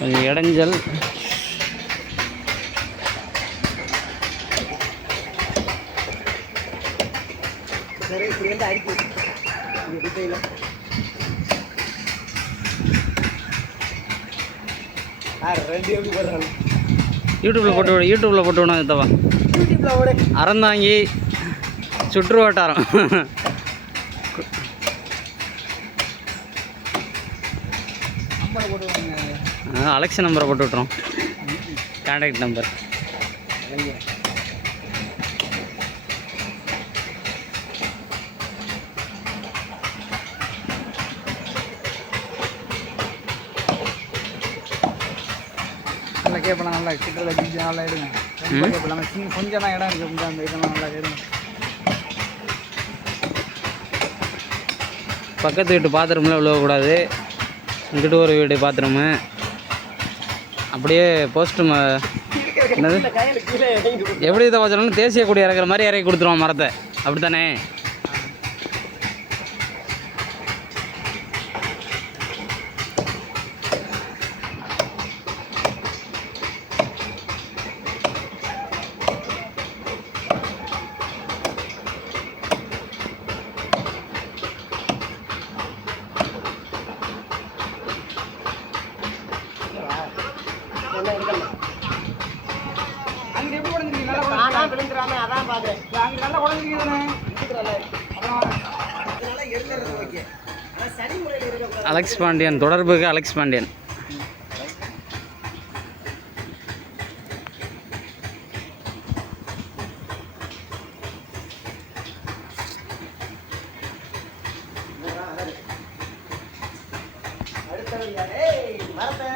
கொஞ்சம் இடைஞ்சல். யூடியூப்பில் போட்டு விடணும் தவா. அறந்தாங்கி சுற்று வட்டாரம் அலெக்ஸா நம்பரை போட்டு விட்றோம். Contact number. நல்லா கேட்பலாம். நல்லா கிட்டத்தில் கொஞ்சம் நல்லா எடுங்க. கேட்பலாம். கொஞ்சம் தான் இடம் இருக்குது. கொஞ்சம் அந்த இதெல்லாம் நல்லா எடுங்க. பக்கத்து வீட்டு பாத்ரூமில் விழுவக்கூடாது. இங்கிட்ட ஒரு வீடு பாத்ரூமு. அப்படியே போஸ்ட்டு என்னது எப்படி இதை வச்சாலும் தேசிய கொடி இறக்குற மாதிரி இறக்கி கொடுத்துருவோம் மரத்தை. அப்படி தானே? அலெக்ஸ் பாண்டியன் தொடர்புக்கு அலெக்ஸ் பாண்டியன். அடுத்தது